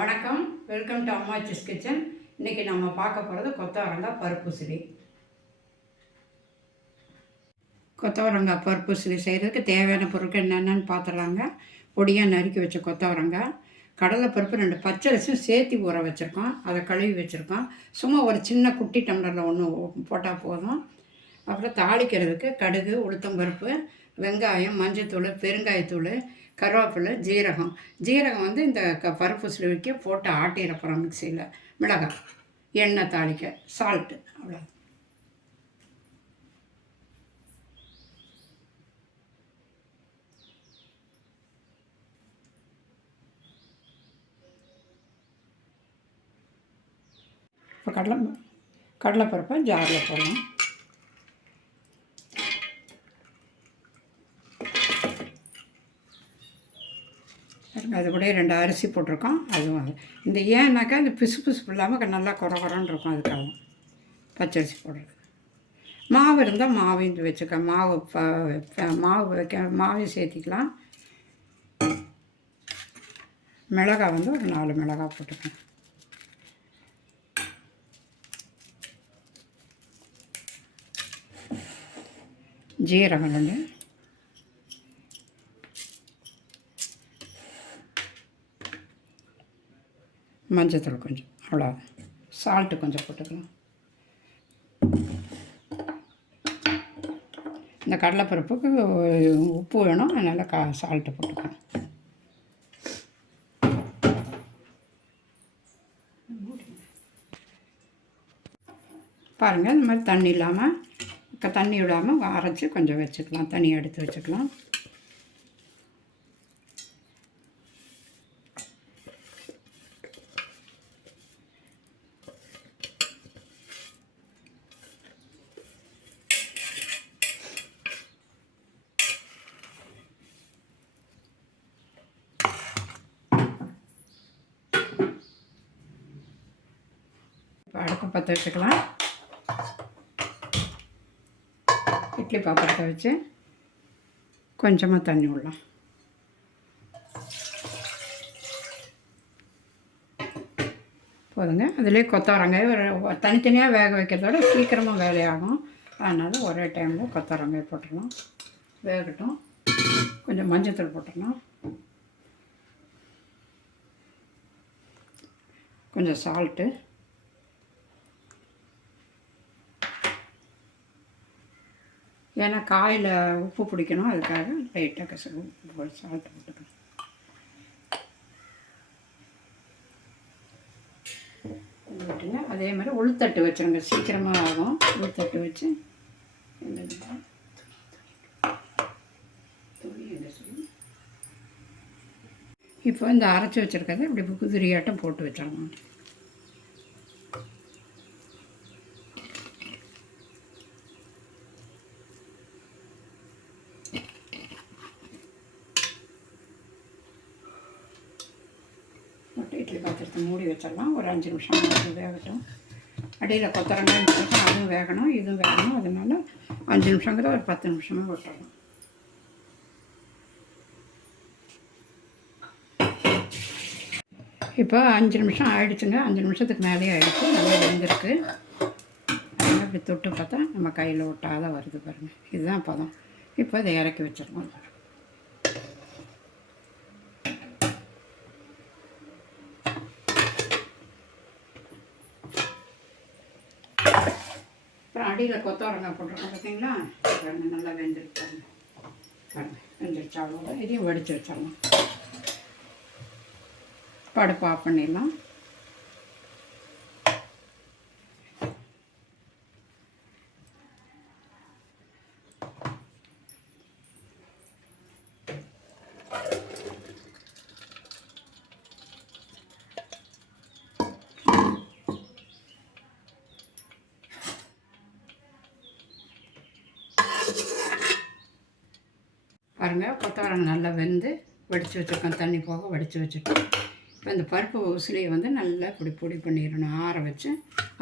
வணக்கம், welcome to Ammachi's kitchen. இன்றைக்கி நம்ம பார்க்க போகிறது கொத்தவரங்காய் பருப்பு சிலி. கொத்தவரங்காய் பருப்பு சிலி செய்கிறதுக்கு தேவையான பொருட்கள் என்னென்னு பார்த்துடலாங்க. பொடியாக நறுக்கி வச்ச கொத்தவரங்காய், கடலைப்பருப்பு 2 பச்சரிசியும் சேர்த்து ஊற வச்சுருக்கோம், அதை கழுவி வச்சுருக்கோம். சும்மா ஒரு சின்ன குட்டி டம்ளரில் ஒன்று போட்டால் போதும். அப்புறம் தாளிக்கிறதுக்கு கடுகு, உளுத்தம்பருப்பு, வெங்காயம், மஞ்சத்தூள், பெருங்காயத்தூள், கருவேப்பிலை, ஜீரகம் வந்து இந்த பருப்பு சிலுவைக்கு போட்டு ஆட்டிட போகிறோம் மிக்சியில். மிளகாய், எண்ணெய் தாளிக்க, சால்ட்டு, அவ்வளோ. இப்போ கடலைப்பருப்பை ஜாரில் போடணும். அது கூட 2 அரிசி போட்டிருக்கோம். அதுவும் இந்த ஏன்னாக்கா இந்த பிசு இல்லாமல் நல்லா குறன்னு இருக்கும். அதுக்காக பச்சரிசி போடுறது. மாவு இருந்தால் மாவையும் வச்சுக்க, மாவையும் சேர்த்திக்கலாம். மிளகாய் வந்து ஒரு 4 மிளகாய் போட்டுக்கணும். ஜீரகம் 2, மஞ்சத்தூள் கொஞ்சம், அவ்வளோ. சால்ட்டு கொஞ்சம் போட்டுக்கலாம். இந்த கடலைப்பருப்புக்கு உப்பு வேணும், அதனால் சால்ட்டு போட்டுக்கலாம். பாருங்கள், இந்த மாதிரி தண்ணி விடாமல் அரைச்சி கொஞ்சம் வச்சுக்கலாம், தண்ணியை எடுத்து வச்சுக்கலாம். அடுப்பு பற்ற வச்சுக்கலாம். இட்லி பாத்திரத்தை வச்சு கொஞ்சமாக தண்ணி விடலாம். போதுங்க. அதிலே கொத்தவரங்காய் ஒரு தனித்தனியாக வேக வைக்கிறதோட சீக்கிரமாக வேலையாகும். அதனால் ஒரே டைமில் கொத்தவரங்காய் போட்டுடலாம், வேகட்டும். கொஞ்சம் மஞ்சத்தூள் போட்டுடலாம், கொஞ்சம் சால்ட்டு, ஏன்னா காயில் உப்பு பிடிக்கணும், அதுக்காக லைட்டாக சால்ட்டு போட்டுக்கலாம். விட்டுங்க. அதே மாதிரி உளுத்தட்டு வச்சுருங்க, சீக்கிரமாக ஆகும். உளுத்தட்டு வச்சு இப்போ இந்த அரைச்சி வச்சுருக்கிறத இப்படி குதிரியாட்டம் போட்டு வச்சிடணும். இட்லி பாத்திரத்தை மூடி வச்சிடலாம். ஒரு 5 நிமிஷம் வேகட்டும். அடியில் கொத்தவரங்காய் போட்டால் அதுவும் வேகணும், இதுவும் வேகணும். அதனால 5 நிமிஷங்கிறத ஒரு 10 நிமிஷமாக விட்டுறலாம். இப்போ 5 நிமிஷம் ஆகிடுச்சுங்க. 5 நிமிஷத்துக்கு மேலேயே ஆகிடுச்சு, நல்லா வெந்திருக்கு. அதனால் இப்படி தொட்டு பார்த்தா நம்ம கையில் ஒட்டாத வருது பாருங்கள். இதுதான் பதம். இப்போ இதை இறக்கி வச்சிடலாம். அப்புறம் அடியில் கொத்தவரங்காய் போட்டுருக்கோம் பார்த்தீங்களா, நல்லா வெந்திருக்காங்க. வெந்துருச்சு, அவ்வளோ. இதையும் வடித்து வச்சிடலாம். அடுப்பு ஆஃப் பண்ணிடலாம். பாருங்கள், கொத்தவரங்காய் நல்லா வெந்து வடித்து வச்சுருக்கோம். தண்ணி போக வடித்து வச்சுட்டு இப்போ இந்த பருப்பு உசிலியை வந்து நல்லா பொடி பண்ணிடணும்.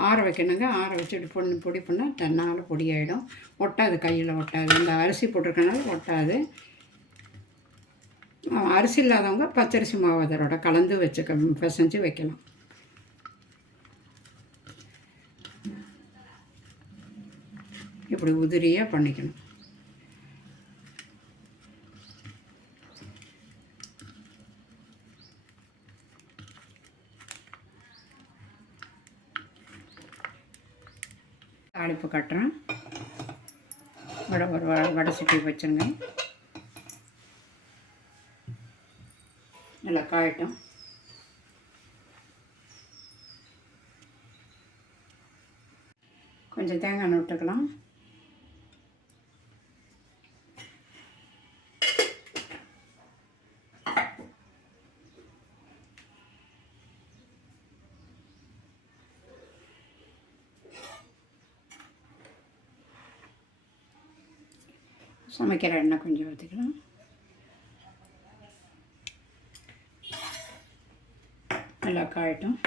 ஆற வைக்கணுங்க. ஆற வச்சு பொடி பண்ணால் தன்னால் பொடியாயிடும். ஒட்டாது, கையில் ஒட்டாது. இந்த அரிசி போட்டிருக்கனால ஒட்டாது. அரிசி இல்லாதவங்க பச்சரிசி மாவு அதோட கலந்து பிசைஞ்சு வைக்கலாம். இப்படி உதிரியாக பண்ணிக்கணும். தாளிப்பு கட்டுறேன். ஒரு வடை சட்டி வச்சுருங்க. நல்லா காயட்டும். கொஞ்சம் தேங்காய் எண்ணெய் விட்டுக்கலாம். சமைக்கிற எண்ணெய் கொஞ்சம் ஊற்றிக்கலாம். நல்லா காயட்டும்.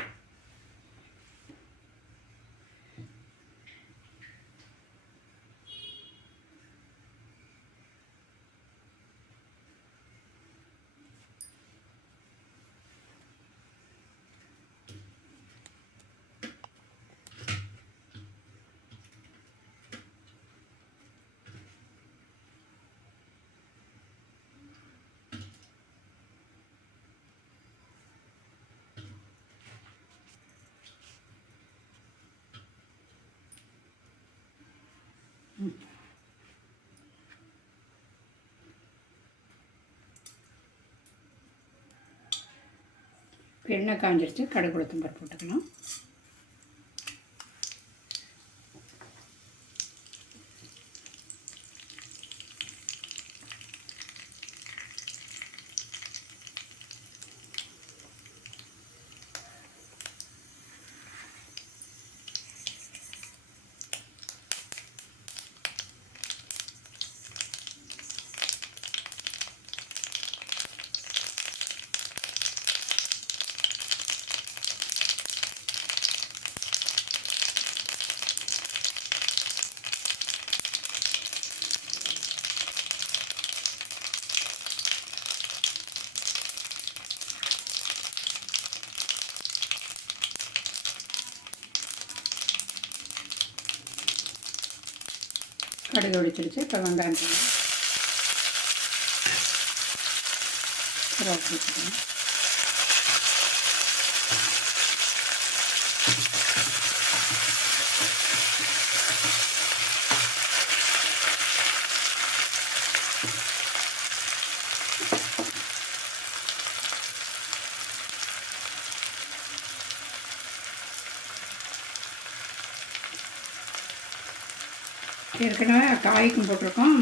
எண்ணெய் காஞ்சிருச்சு. கடுகு உளுத்தம் பருப்பு போட்டுக்கலாம். கடுகு வெடிச்சிருச்சு. இப்போ வெங்காயம் வச்சுக்கலாம். ஏற்கனவே காய்க்கும் போட்டிருக்கோம்.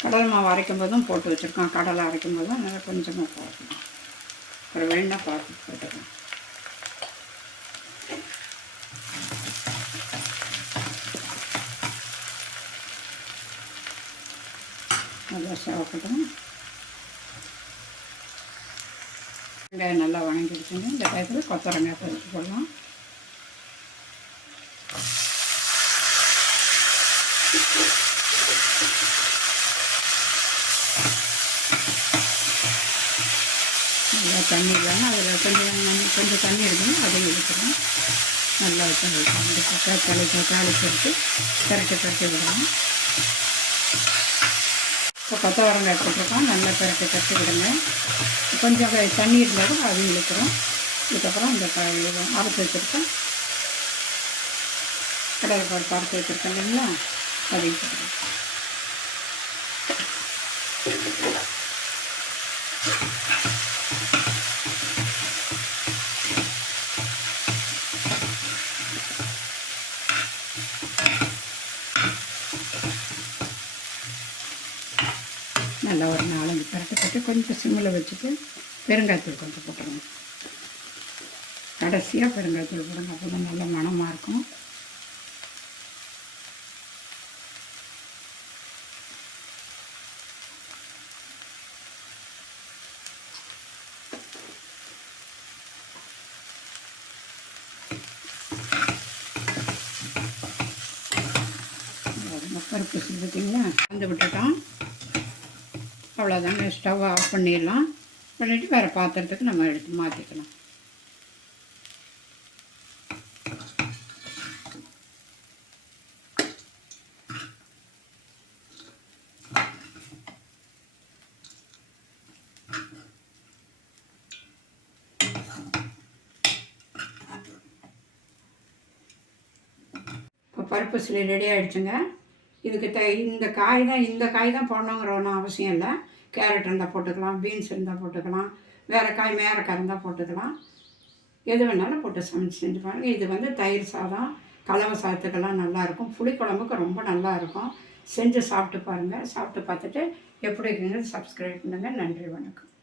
கடலை மாவு அரைக்கும் போதும் போட்டு வச்சுருக்கோம். கடலை அரைக்கும் போதும் நல்லா கொஞ்சமாக போடணும். அப்புறம் வேணா பார்த்து போட்டுக்கலாம். நல்லா சேவக்கட்டும். வெங்காயம் நல்லா வணங்கிடுச்சுங்க. இந்த டயத்தில் கொத்தவரங்காய் பறித்து போடலாம். நல்லா தண்ணி இல்லாமல் அதில் கொஞ்சம் தண்ணி இருக்கணும். அதையும் எடுத்துக்கலாம். நல்லா தாளிச்சு பரட்டி விடலாம். இப்போ கொத்தவரங்காய் போட்டிருக்கோம். நல்லா பரட்டி விடுங்க. கொஞ்சம் தண்ணி இருந்தாலும் அதையும் இழுக்கிறோம். இதுக்கப்புறம் இந்த அரைச்சி வச்சுருக்கோம். கடலை பருப்பு அரைச்சி வச்சுருக்கேன் இல்லைங்களா, அதையும் போட்டுருக்கோம். நல்லா ஒரு 4-5 பரட்டை போட்டு கொஞ்சம் சிம்மில் வச்சுட்டு பெருங்காயத்தூள் கொஞ்சம் போட்டுருங்க. கடைசியாக பெருங்காயத்தூள் போடுங்க. அப்போ தான் நல்ல மணமாக இருக்கும். பருப்பு பார்த்தீங்களா, கலந்து விட்டுட்டோம். அவ்வளோதாங்க. ஸ்டவ் ஆஃப் பண்ணிடலாம். பண்ணிவிட்டு வேறு பாத்திரத்துக்கு நம்ம எடுத்து மாற்றிக்கலாம். இப்போ பருப்பு சிலி ரெடி ஆகிடுச்சுங்க. இதுக்கு இந்த காய் தான் போடணுங்கிற ஒன்றும் அவசியம் இல்லை. கேரட் இருந்தால் போட்டுக்கலாம், பீன்ஸ் இருந்தால் போட்டுக்கலாம், வேறு காய் மேரக்காய் இருந்தால் போட்டுக்கலாம். எது வேணாலும் போட்டு செஞ்சு பாருங்கள். இது வந்து தயிர் சாதம், கலவை சாதத்துக்கெல்லாம் நல்லாயிருக்கும். புளிக்குழம்புக்கு ரொம்ப நல்லாயிருக்கும். செஞ்சு சாப்பிட்டு பாருங்கள். சாப்பிட்டு பார்த்துட்டு எப்படி இருக்குங்கிறது சப்ஸ்கிரைப் பண்ணுங்கள். நன்றி, வணக்கம்.